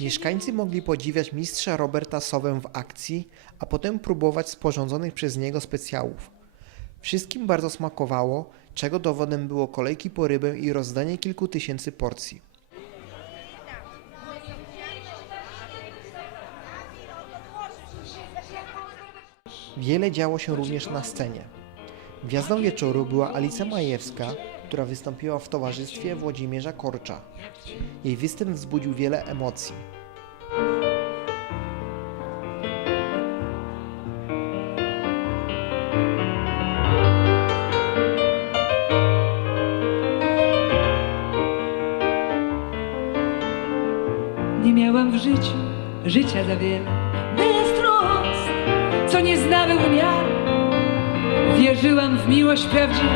Mieszkańcy mogli podziwiać mistrza Roberta Sowę w akcji, a potem próbować sporządzonych przez niego specjałów. Wszystkim bardzo smakowało, czego dowodem było kolejki po rybę i rozdanie kilku tysięcy porcji. Wiele działo się również na scenie. Gwiazdą wieczoru była Alicja Majewska, która wystąpiła w towarzystwie Włodzimierza Korcza. Jej występ wzbudził wiele emocji. Nie miałam w życiu życia za wiele. Trosk, co nie znały umiaru. Wierzyłam w miłość prawdziwą,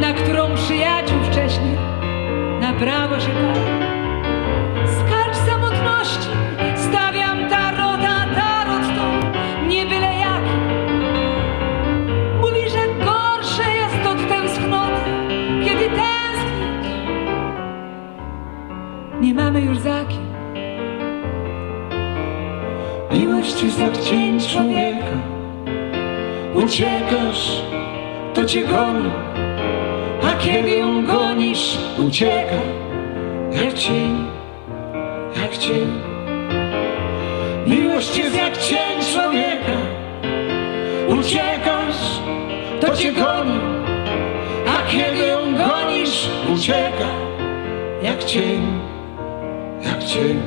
na którą przyjaciół wcześniej nabrało się par. Skarż samotności, stawiam tarota, tarot to nie byle jak. Mówi, że gorsze jest od tęsknoty, kiedy tęsknić. Nie mamy już za kim. Miłość jest jak cień człowieka Uciekasz, to cię goni A kiedy ją gonisz, ucieka. Jak cień, jak cień. Miłość jest jak cień człowieka. Uciekasz, to cię goni A kiedy ją gonisz, ucieka. Jak cień, jak cień.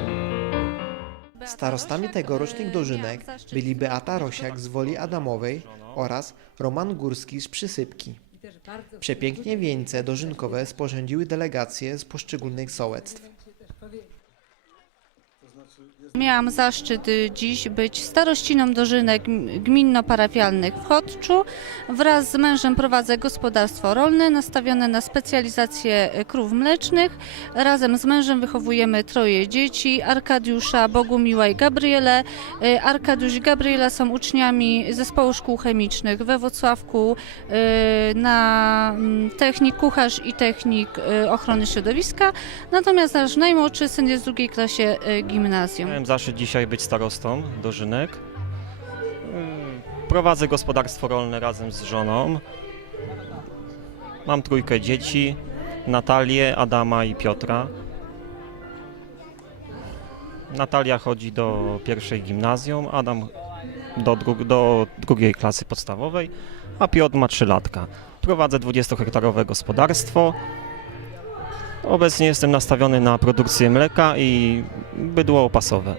Starostami tegorocznych dożynek byli Beata Rosiak z Woli Adamowej oraz Roman Górski z Przysypki. Przepięknie wieńce dożynkowe sporządziły delegacje z poszczególnych sołectw. Miałam zaszczyt y, dziś być starościną dożynek gm- gminno-parafialnych w Chodczu. Wraz z mężem prowadzę gospodarstwo rolne nastawione na specjalizację y, krów mlecznych. Razem z mężem wychowujemy troje dzieci, Arkadiusza, Bogumiła i Gabrielę. Y, Arkadiusz i Gabriela są uczniami zespołu szkół chemicznych we Wrocławku na technik kucharz i technik ochrony środowiska. Natomiast nasz najmłodszy syn jest w drugiej klasie y, gimnazjum. Miałem zaszczyt dzisiaj być starostą Dożynek. Prowadzę gospodarstwo rolne razem z żoną. Mam trójkę dzieci, Natalię, Adama i Piotra. Natalia chodzi do pierwszej gimnazjum, Adam do, dru- do drugiej klasy podstawowej, a Piotr ma 3 latka. Prowadzę 20-hektarowe gospodarstwo. Obecnie jestem nastawiony na produkcję mleka i bydło opasowe.